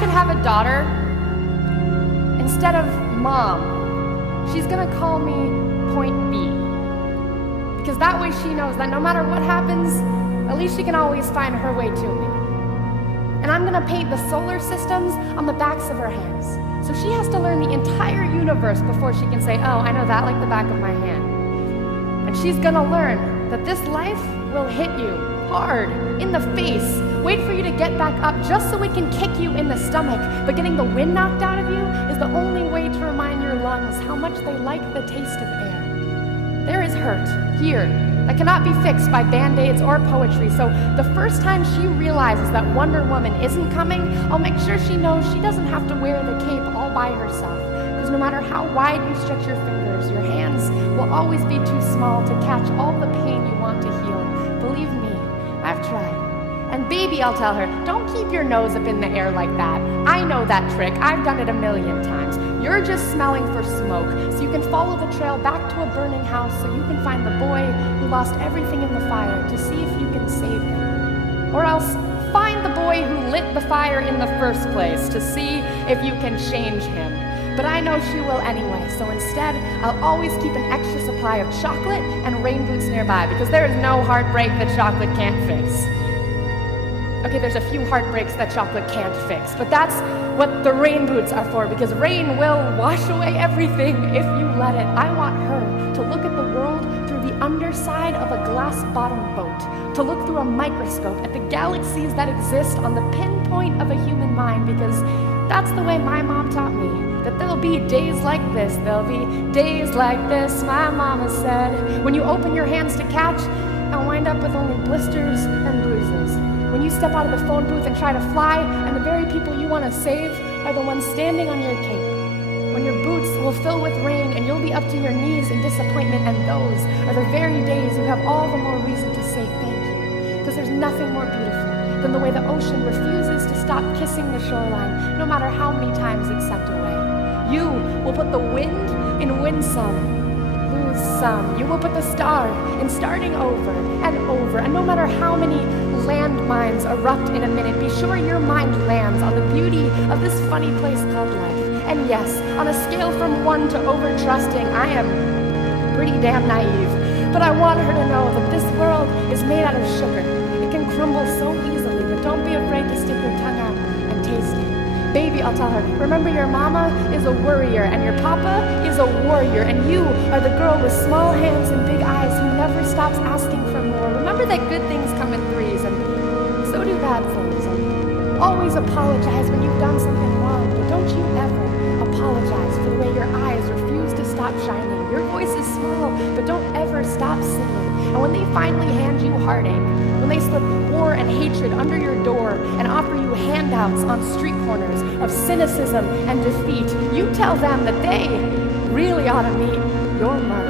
should have a daughter, instead of mom, she's gonna call me Point B. Because that way she knows that no matter what happens, at least she can always find her way to me. And I'm gonna paint the solar systems on the backs of her hands. So she has to learn the entire universe before she can say, oh, I know that like the back of my hand. And she's gonna learn that this life will hit you hard in the face, wait for you to get back up just so it can kick you in the stomach. But getting the wind knocked out of you is the only way to remind your lungs how much they like the taste of air. There is hurt here that cannot be fixed by band-aids or poetry. So the first time she realizes that Wonder Woman isn't coming, I'll make sure she knows she doesn't have to wear the cape all by herself. Because no matter how wide you stretch your fingers, your hands will always be too small to catch all the pain you want to heal. Believe me, I've tried. And baby, I'll tell her, don't keep your nose up in the air like that. I know that trick. I've done it a million times. You're just smelling for smoke, so you can follow the trail back to a burning house so you can find the boy who lost everything in the fire to see if you can save him. Or else, find the boy who lit the fire in the first place to see if you can change him. But I know she will anyway, so instead, I'll always keep an extra supply of chocolate and rain boots nearby, because there is no heartbreak that chocolate can't fix. Okay, there's a few heartbreaks that chocolate can't fix, but that's what the rain boots are for, because rain will wash away everything if you let it. I want her to look at the world through the underside of a glass-bottomed boat, to look through a microscope at the galaxies that exist on the pinpoint of a human mind, because that's the way my mom taught me. That there'll be days like this, there'll be days like this, my mama said. When you open your hands to catch, I'll wind up with only blisters and bruises. When you step out of the phone booth and try to fly, and the very people you want to save are the ones standing on your cape. When your boots will fill with rain and you'll be up to your knees in disappointment, and those are the very days you have all the more reason to say thank you. Because there's nothing more beautiful than the way the ocean refuses to stop kissing the shoreline, no matter how many times it's sent away. You will put the wind in win some, lose some. You will put the star in starting over and over. And no matter how many landmines erupt in a minute, be sure your mind lands on the beauty of this funny place called life. And yes, on a scale from 1 to over-trusting, I am pretty damn naive. But I want her to know that this world is made out of sugar. It can crumble so easily, but don't be afraid to stick your tongue out and taste it. Baby, I'll tell her, remember your mama is a worrier, and your papa is a warrior, and you are the girl with small hands and big eyes who never stops asking for more. Remember that good things come in threes, and so do bad things. And always apologize when you've done something wrong, but don't you ever apologize for the way your eyes refuse to stop shining. Your voice is small, but don't ever stop singing. And when they finally hand you heartache, when they slip war and hatred under your door and offer you handouts on street corners of cynicism and defeat, you tell them that they really ought to meet your mother.